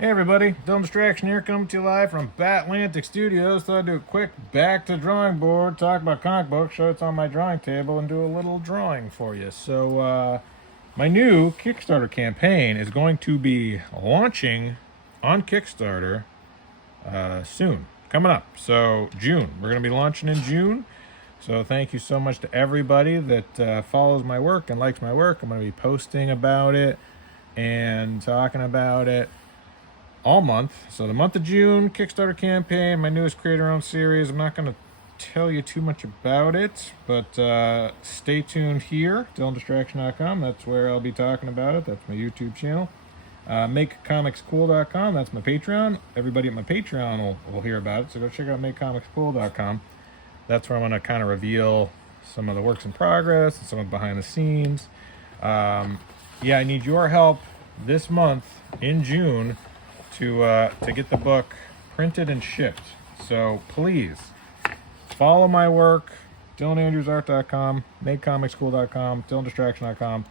Hey everybody, Dumb Distraction here, coming to you live from Batlantic Studios. Thought I'd do a quick back to drawing board, talk about comic books, show it's on my drawing table, and do a little drawing for you. So, my new Kickstarter campaign is going to be launching on Kickstarter soon, coming up. So, June. We're going to be launching in June. So, thank you so much to everybody that follows my work and likes my work. I'm going to be posting about it and talking about it all month. So the month of June, Kickstarter campaign, my newest creator-owned series. I'm not going to tell you too much about it, but stay tuned here, DylanDistraction.com. That's where I'll be talking about it. That's my YouTube channel. MakeComicsCool.com. That's my Patreon. Everybody at my Patreon will hear about it, so go check out MakeComicsCool.com. That's where I'm going to kind of reveal some of the works in progress and some of the behind the scenes. Yeah, I need your help this month in June to get the book printed and shipped. So please follow my work, DylanAndrewsArt.com, MakeComicsCool.com, DylanDistraction.com,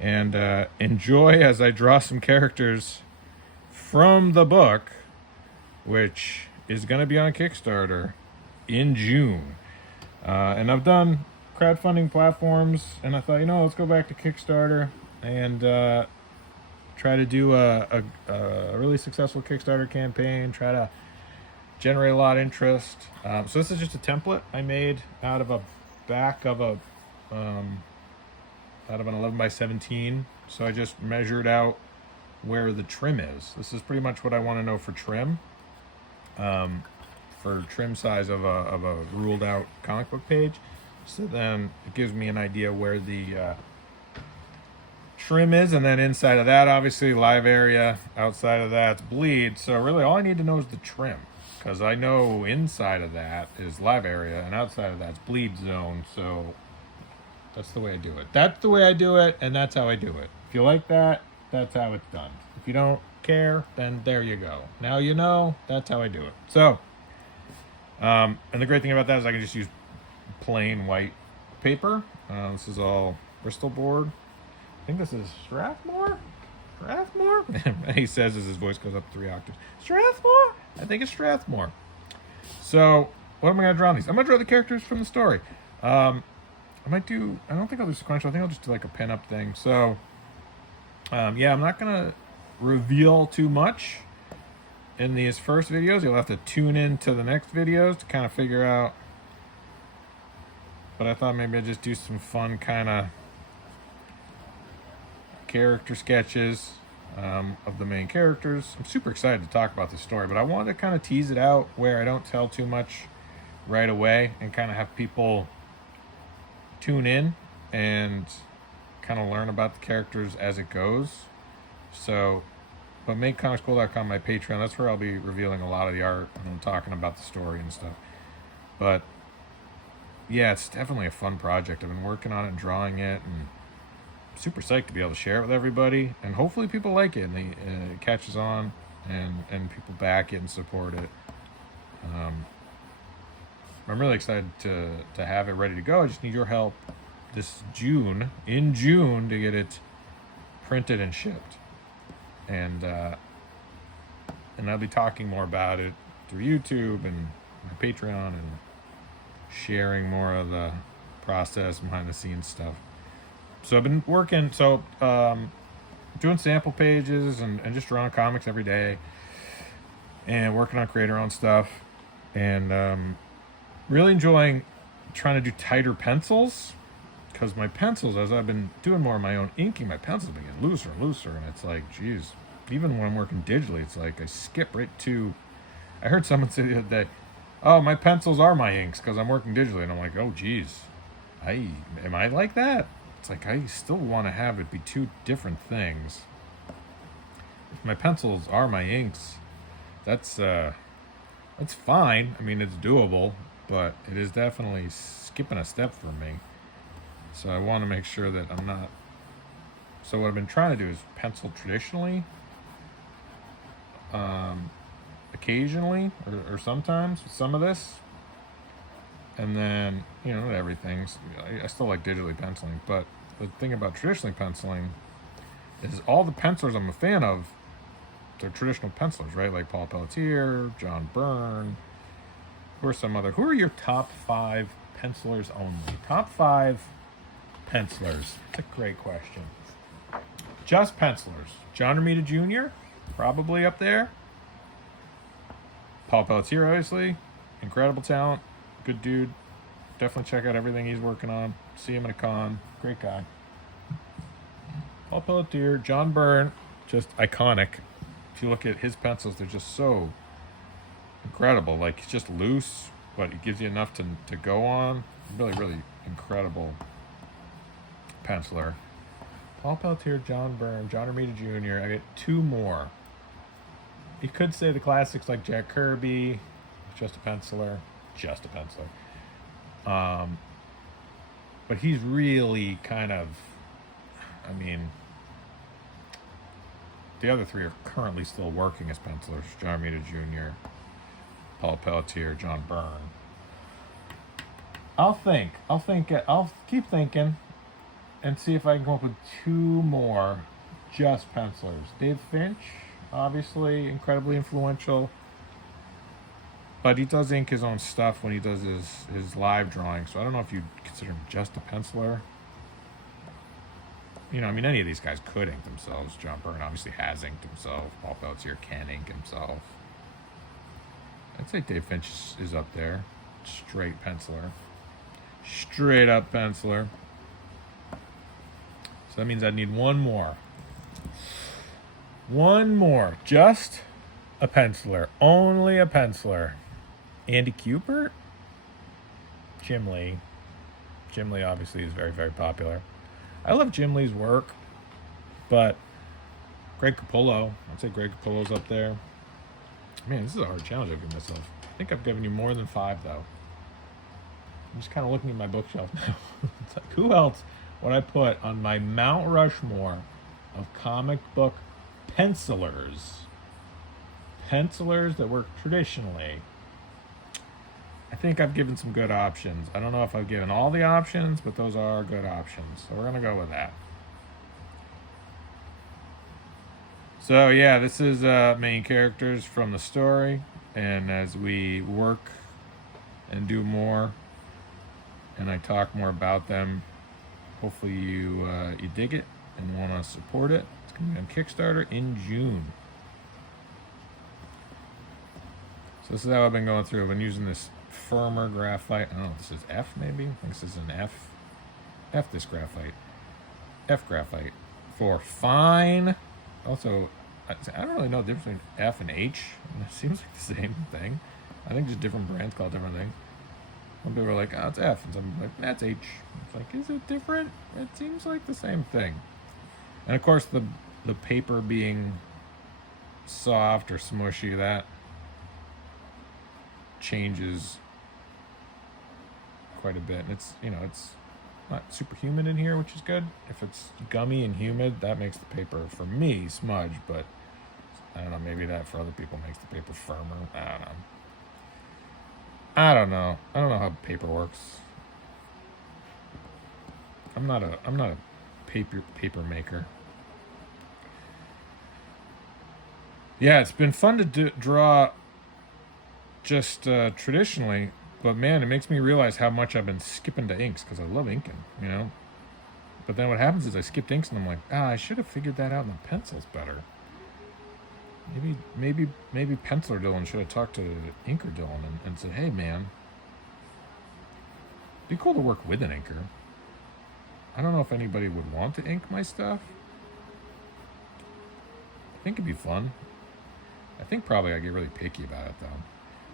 and enjoy as I draw some characters from the book, which is going to be on Kickstarter in June. And I've done crowdfunding platforms, and I thought, let's go back to Kickstarter and try to do a really successful Kickstarter campaign, try to generate a lot of interest. So this is just a template I made out of a back of out of an 11 by 17. So I just measured out where the trim is. This is pretty much what I want to know for trim. For trim size of a ruled out comic book page. So then it gives me an idea where the trim is, and then inside of that, obviously, live area. Outside of that's bleed. So really all I need to know is the trim, because I know inside of that is live area and outside of that's bleed zone. So that's the way I do it. That's the way I do it, and that's how I do it. If you like that, that's how it's done. If you don't care, then there you go. Now you know. That's how I do it. So and the great thing about that is I can just use plain white paper. This is all Bristol board. I think this is Strathmore? He says as his voice goes up 3 octaves. Strathmore? I think it's Strathmore. So, what am I going to draw on these? I'm going to draw the characters from the story. I don't think I'll do sequential. I think I'll just do like a pin-up thing. So, yeah, I'm not going to reveal too much in these first videos. You'll have to tune in to the next videos to kind of figure out. But I thought maybe I'd just do some fun kind of character sketches of the main characters. I'm super excited to talk about this story, but I wanted to kind of tease it out where I don't tell too much right away and kind of have people tune in and kind of learn about the characters as it goes. So, but MakeComicsCool.com, my Patreon, that's where I'll be revealing a lot of the art and I'm talking about the story and stuff. But yeah, it's definitely a fun project. I've been working on it and drawing it, and super psyched to be able to share it with everybody, and hopefully people like it and it catches on and people back it and support it. I'm really excited to have it ready to go. I just need your help this June, in June, to get it printed and shipped. And I'll be talking more about it through YouTube and my Patreon and sharing more of the process, behind the scenes stuff. So I've been working, doing sample pages and just drawing comics every day and working on creator-owned stuff, and really enjoying trying to do tighter pencils, because my pencils, as I've been doing more of my own inking, my pencils have been getting looser and looser, and it's like, geez, even when I'm working digitally, it's like I skip right to, I heard someone say the other day, oh, my pencils are my inks because I'm working digitally, and I'm like, oh, geez, am I like that? It's like I still want to have it be two different things. If my pencils are my inks, that's fine. I mean, it's doable, but it is definitely skipping a step for me. So I want to make sure that I'm not. So what I've been trying to do is pencil traditionally, occasionally, or sometimes with some of this. And then, not everything. I still like digitally penciling, but the thing about traditionally penciling is all the pencilers I'm a fan of they're traditional pencilers, right? Like Paul Pelletier, John Byrne. Who are your top 5 pencilers only? Top 5 pencilers. It's a great question. Just pencilers. John Romita Jr., probably up there. Paul Pelletier, obviously. Incredible talent. Good dude. Definitely check out everything he's working on. See him at a con. Great guy. Paul Pelletier, John Byrne, just iconic. If you look at his pencils, they're just so incredible. Like, he's just loose, but it gives you enough to go on. Really, really incredible penciler. Paul Pelletier, John Byrne, John Romita Jr. I get 2 more. You could say the classics like Jack Kirby, just a penciler. But he's really kind of, I mean, the other 3 are currently still working as pencilers. John Romita Jr., Paul Pelletier, John Byrne. I'll keep thinking and see if I can come up with 2 more just pencilers. Dave Finch, obviously incredibly influential, but he does ink his own stuff when he does his live drawing, so I don't know if you'd consider him just a penciler. You know, I mean, any of these guys could ink themselves. John Byrne obviously has inked himself. Paul Pelletier can ink himself. I'd say Dave Finch is up there. Straight penciler. Straight up penciler. So that means I need 1 more. 1 more. Just a penciler. Only a penciler. Andy Kubert? Jim Lee. Jim Lee obviously is very, very popular. I love Jim Lee's work, but Greg Capullo. I'd say Greg Capullo's up there. Man, this is a hard challenge I've given myself. I think I've given you more than 5, though. I'm just kind of looking at my bookshelf now. It's like, who else would I put on my Mount Rushmore of comic book pencilers? Pencilers that work traditionally. I think I've given some good options. I don't know if I've given all the options, but those are good options. So we're going to go with that. So yeah, this is main characters from the story. And as we work and do more, and I talk more about them, hopefully you dig it and want to support it. It's going to be on Kickstarter in June. So this is how I've been going through. I've been using this firmer graphite. I don't know if this is F maybe. I think this is an F. F this graphite. F graphite. For fine. Also, I don't really know the difference between F and H. It seems like the same thing. I think just different brands call it different things. Some people are like, oh, it's F. And some are like, that's H. It's like, is it different? It seems like the same thing. And of course, the paper being soft or smushy, that changes quite a bit. And it's, you know, it's not super humid in here, which is good. If it's gummy and humid, that makes the paper, for me, smudge. But I don't know, maybe that for other people makes the paper firmer. I don't know how paper works. I'm not a paper maker. Yeah, it's been fun to draw just traditionally, but man, it makes me realize how much I've been skipping to inks because I love inking, you know. But then what happens is I skipped inks and I'm like, I should have figured that out in the pencils better. Maybe Penciler Dylan should have talked to Inker Dylan and said, hey man, it'd be cool to work with an inker. I don't know if anybody would want to ink my stuff. I think it'd be fun. I think probably I get really picky about it though.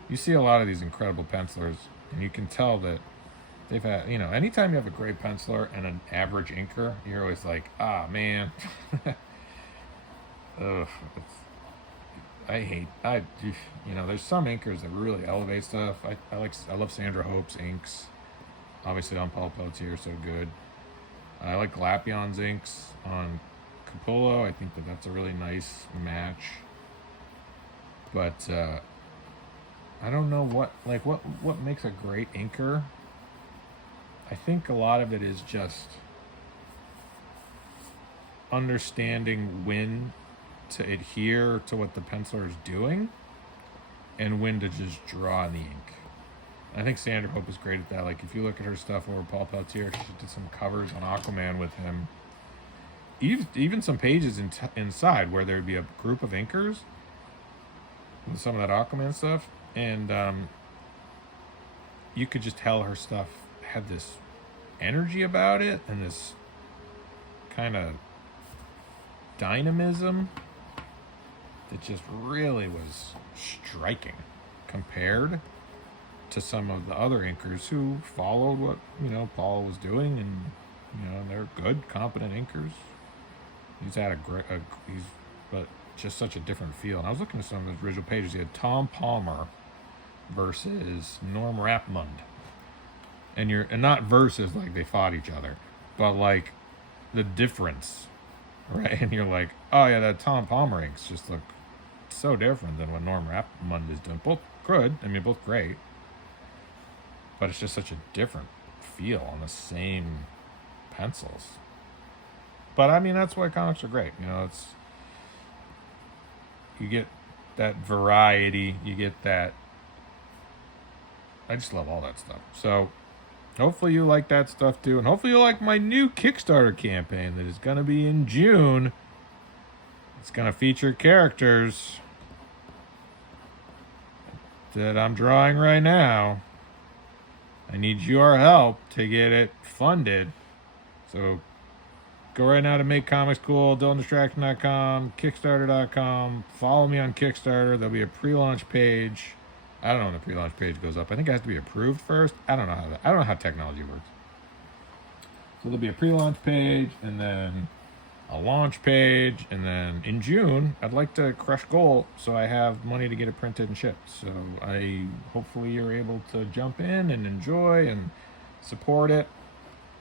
You see a lot of these incredible pencilers, and you can tell that they've had, you know, anytime you have a great penciler and an average inker, you're always like, man. Ugh. You know, there's some inkers that really elevate stuff. I love Sandra Hope's inks. Obviously on Paul Pelletier, so good. I like Glapion's inks on Capullo. I think that's a really nice match. But I don't know what makes a great inker. I think a lot of it is just understanding when to adhere to what the penciler is doing and when to just draw in the ink. I think Sandra Hope is great at that. Like, if you look at her stuff over Paul Pelletier, she did some covers on Aquaman with him. Even some pages inside where there'd be a group of inkers with some of that Aquaman stuff, and you could just tell her stuff had this energy about it and this kind of dynamism that just really was striking compared to some of the other inkers who followed what Paul was doing, and they're good, competent inkers. He's had but just such a different feel. And I was looking at some of his original pages. He had Tom Palmer versus Norm Rapmund, and not versus like they fought each other, but like the difference, right? And you're like, oh yeah, that Tom Palmer inks just look so different than what Norm Rapmund is doing. Both good, both great, but it's just such a different feel on the same pencils. But that's why comics are great. You get that variety, you get that. I just love all that stuff. So hopefully you like that stuff too, and hopefully you like my new Kickstarter campaign that is going to be in June. It's going to feature characters that I'm drawing right now. I need your help to get it funded. So go right now to Make Comics Cool, DylanDistraction.com, Kickstarter.com. Follow me on Kickstarter. There'll be a pre-launch page. I don't know when the pre-launch page goes up. I think it has to be approved first. I don't know how technology works. So there'll be a pre-launch page, and then a launch page, and then in June I'd like to crush goal so I have money to get it printed and shipped. So hopefully you're able to jump in and enjoy and support it.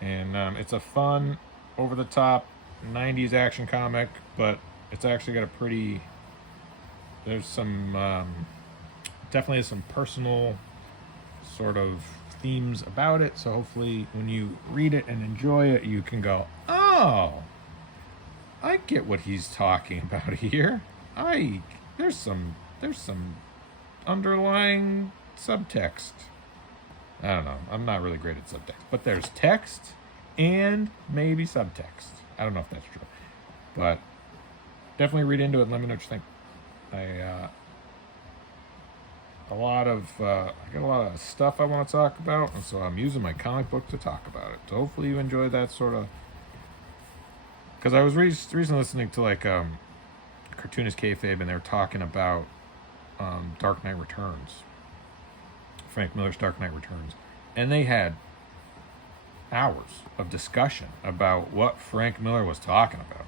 And it's a fun, over-the-top 90s action comic, but it's actually got there's some definitely has some personal sort of themes about it. So hopefully when you read it and enjoy it, you can go, oh, I get what he's talking about here. There's some underlying subtext. I don't know. I'm not really great at subtext, but there's text and maybe subtext. I don't know if that's true, but definitely read into it and let me know what you think. I got a lot of stuff I want to talk about, and so I'm using my comic book to talk about it. So hopefully you enjoy that sort of. Because I was recently listening to Cartoonist Kayfabe, and they were talking about Dark Knight Returns, Frank Miller's Dark Knight Returns, and they had hours of discussion about what Frank Miller was talking about.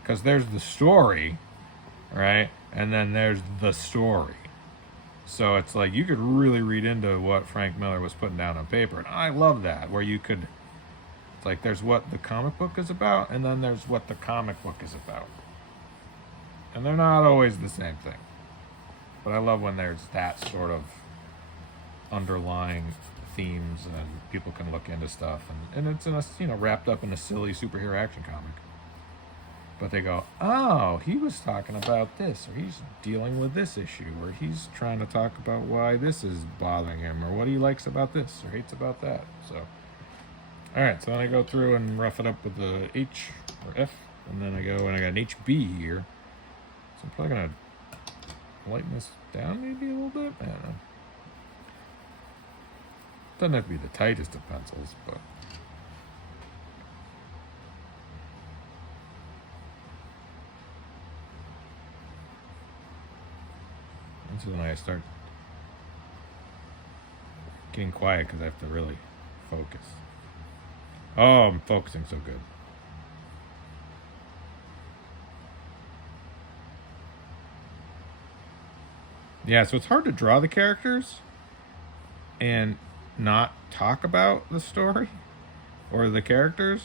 Because there's the story, right, and then there's the story. So it's like you could really read into what Frank Miller was putting down on paper, and I love that, where you could. It's like there's what the comic book is about, and then there's what the comic book is about. And they're not always the same thing. But I love when there's that sort of underlying themes, and people can look into stuff, and it's in a wrapped up in a silly superhero action comic. But they go, oh, he was talking about this, or he's dealing with this issue, or he's trying to talk about why this is bothering him, or what he likes about this or hates about that. So alright, so then I go through and rough it up with the H or F, and then I got an HB here. So I'm probably going to lighten this down maybe a little bit. I don't know. Doesn't have to be the tightest of pencils, but. This is when I start getting quiet because I have to really focus. Oh, I'm focusing so good. Yeah, so it's hard to draw the characters and not talk about the story or the characters.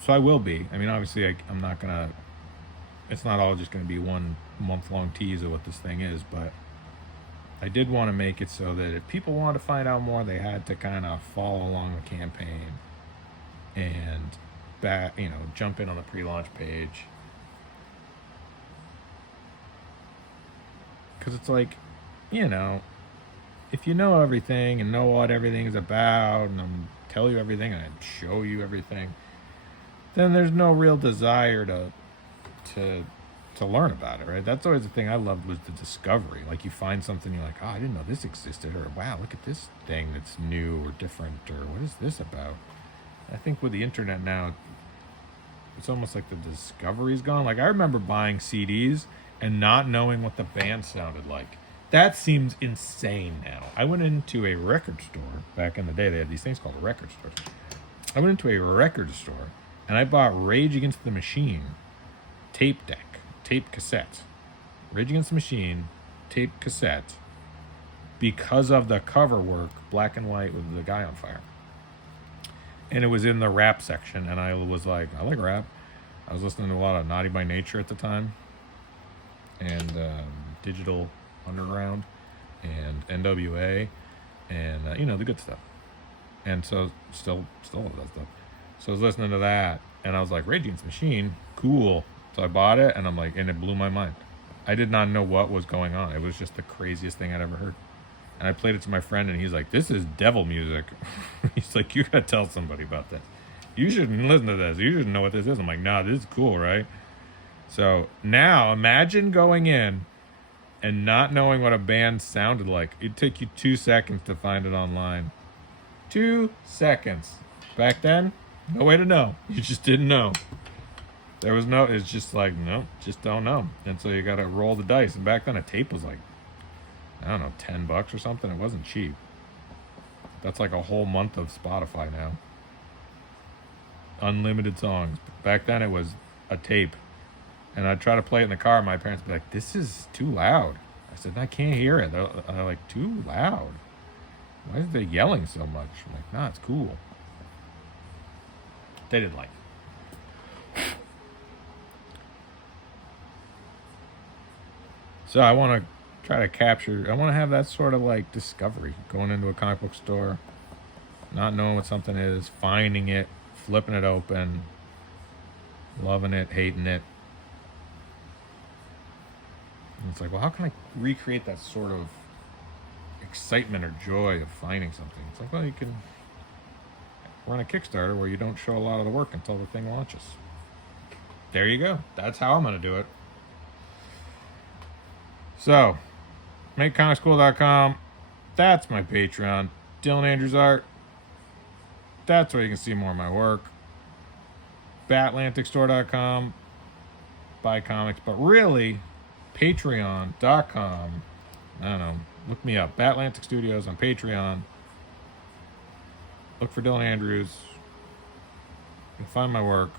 So I will be. Obviously, I'm not going to. It's not all just going to be 1 month-long tease of what this thing is, but I did want to make it so that if people wanted to find out more, they had to kind of follow along the campaign and back, jump in on the pre-launch page. Because it's like, if you know everything and know what everything's about, and I'm tell you everything and I show you everything, then there's no real desire to learn about it, right? That's always the thing I loved, was the discovery. Like, you find something, you're like, oh, I didn't know this existed, or wow, look at this thing that's new or different, or what is this about? I think with the internet now, it's almost like the discovery's gone. Like, I remember buying CDs and not knowing what the band sounded like. That seems insane now. I went into a record store back in the day. They had these things called record stores. I went into a record store and I bought Rage Against the Machine tape deck, tape cassette. Rage Against the Machine tape cassette, because of the cover work, black and white with the guy on fire. And it was in the rap section, and I was like, I like rap. I was listening to a lot of Naughty by Nature at the time, and Digital Underground, and NWA, and the good stuff. And so still love that stuff. So I was listening to that, and I was like, Rage Against the Machine, cool. So I bought it, and I'm like, and it blew my mind. I did not know what was going on. It was just the craziest thing I'd ever heard. And I played it to my friend, and he's like, this is devil music. He's like, you gotta tell somebody about this. You shouldn't listen to this. You shouldn't know what this is. I'm like, nah, this is cool, right? So now imagine going in and not knowing what a band sounded like. It'd take you 2 seconds to find it online. 2 seconds. Back then, no way to know. You just didn't know. There was no, it's just like, no, just don't know. And so you gotta roll the dice. And back then a tape was like, I don't know, $10 or something. It wasn't cheap. That's like a whole month of Spotify now. Unlimited songs. Back then it was a tape. And I'd try to play it in the car. My parents would be like, this is too loud. I said, I can't hear it. They're like, too loud? Why is they yelling so much? I'm like, nah, it's cool. They didn't like it. So I want to try to capture, I want to have that sort of like discovery, going into a comic book store, not knowing what something is, finding it, flipping it open, loving it, hating it. And it's like, well, how can I recreate that sort of excitement or joy of finding something? It's like, well, you can run a Kickstarter where you don't show a lot of the work until the thing launches. There you go. That's how I'm going to do it. So, MakeComicsCool.com. That's my Patreon. Dylan Andrews Art. That's where you can see more of my work. BatlanticStore.com. Buy comics. But really, Patreon.com. I don't know. Look me up. Batlantic Studios on Patreon. Look for Dylan Andrews. You can find my work.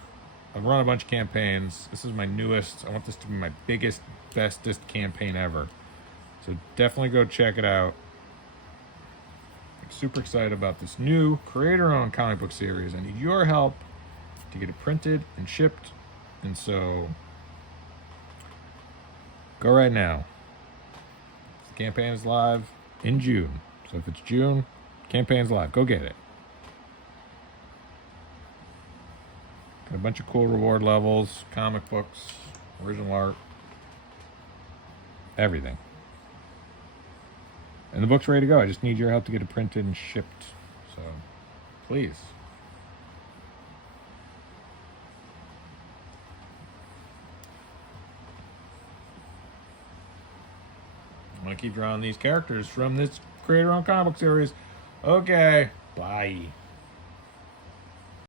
I've run a bunch of campaigns. This is my newest. I want this to be my biggest, bestest campaign ever. So definitely go check it out. I'm super excited about this new creator-owned comic book series. I need your help to get it printed and shipped. And so go right now. The campaign is live in June. So if it's June, campaign's live. Go get it. Got a bunch of cool reward levels, comic books, original art, everything. And the book's ready to go. I just need your help to get it printed and shipped. So, please. I'm going to keep drawing these characters from this creator-owned comic book series. Okay, bye.